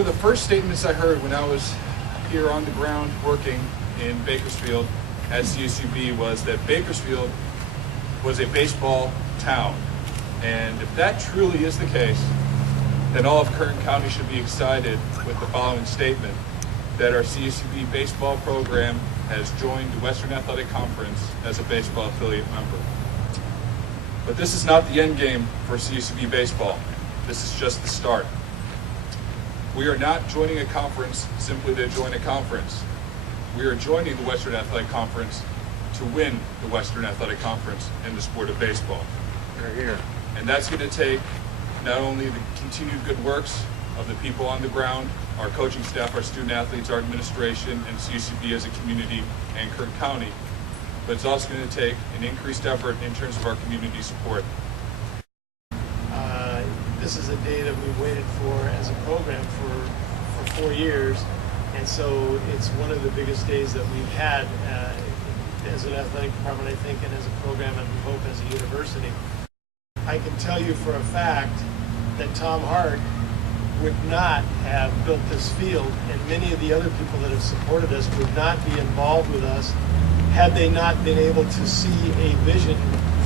One of the first statements I heard when I was here on the ground working in Bakersfield at CSUB was that Bakersfield was a baseball town. And if that truly is the case, then all of Kern County should be excited with the following statement, that our CSUB baseball program has joined the Western Athletic Conference as a baseball affiliate member. But this is not the end game for CSUB baseball. This is just the start. We are not joining a conference simply to join a conference. We are joining the Western Athletic Conference to win the Western Athletic Conference in the sport of baseball. Here. And that's going to take not only the continued good works of the people on the ground, our coaching staff, our student athletes, our administration, and CSUB as a community and Kern County, but it's also going to take an increased effort in terms of our community support. This is a day that we've waited for as a program for 4 years, and so it's one of the biggest days that we've had as an athletic department, I think, and as a program, and we hope as a university. I can tell you for a fact that Tom Hardt would not have built this field, and many of the other people that have supported us would not be involved with us had they not been able to see a vision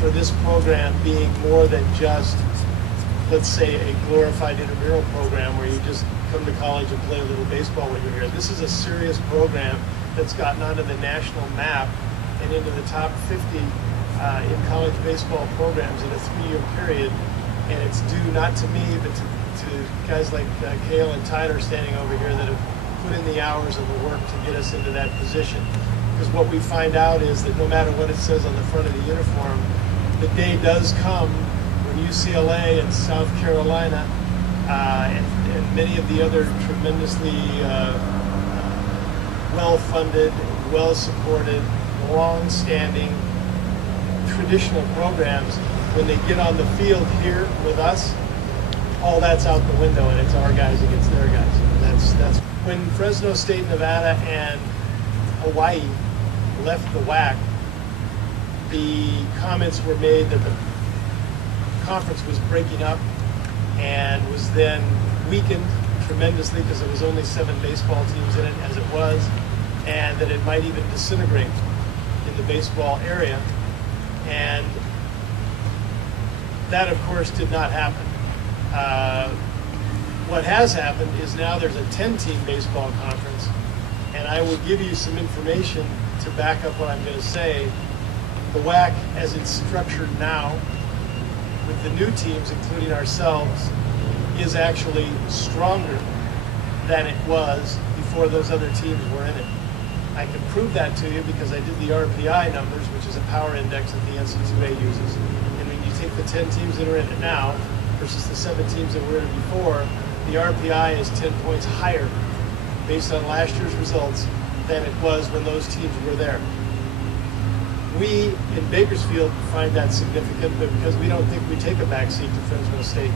for this program being more than just, let's say, a glorified intramural program where you just come to college and play a little baseball when you're here. This is a serious program that's gotten onto the national map and into the top 50 in college baseball programs in a 3-year period, and it's due not to me but to guys like Cale and Tyler standing over here that have put in the hours and the work to get us into that position. Because what we find out is that no matter what it says on the front of the uniform, the day does come when UCLA and South Carolina and many of the other tremendously well-funded, well-supported, long-standing traditional programs, when they get on the field here with us, all that's out the window, and it's our guys against their guys. That's when Fresno State, Nevada, and Hawaii left the WAC. The comments were made that the conference was breaking up and was then weakened tremendously because there was only 7 baseball teams in it as it was, and that it might even disintegrate in the baseball area. And that, of course, did not happen. What has happened is now there's a 10-team baseball conference, and I will give you some information to back up what I'm going to say. The WAC, as it's structured now, with the new teams, including ourselves, is actually stronger than it was before those other teams were in it. I can prove that to you because I did the RPI numbers, which is a power index that the NC2A uses. And when you take the 10 teams that are in it now versus the 7 teams that were in it before, the RPI is 10 points higher based on last year's results than it was when those teams were there. We in Bakersfield find that significant, but because we don't think we take a backseat to Fresno State.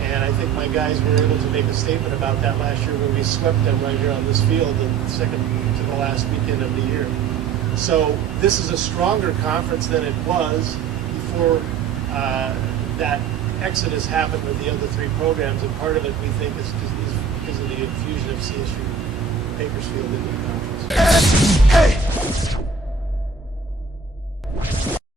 And I think my guys were able to make a statement about that last year when we swept them right here on this field the second to the last weekend of the year. So this is a stronger conference than it was before that exodus happened with the other 3 programs, and part of it we think is because of the infusion of CSU Bakersfield into the conference. Hey!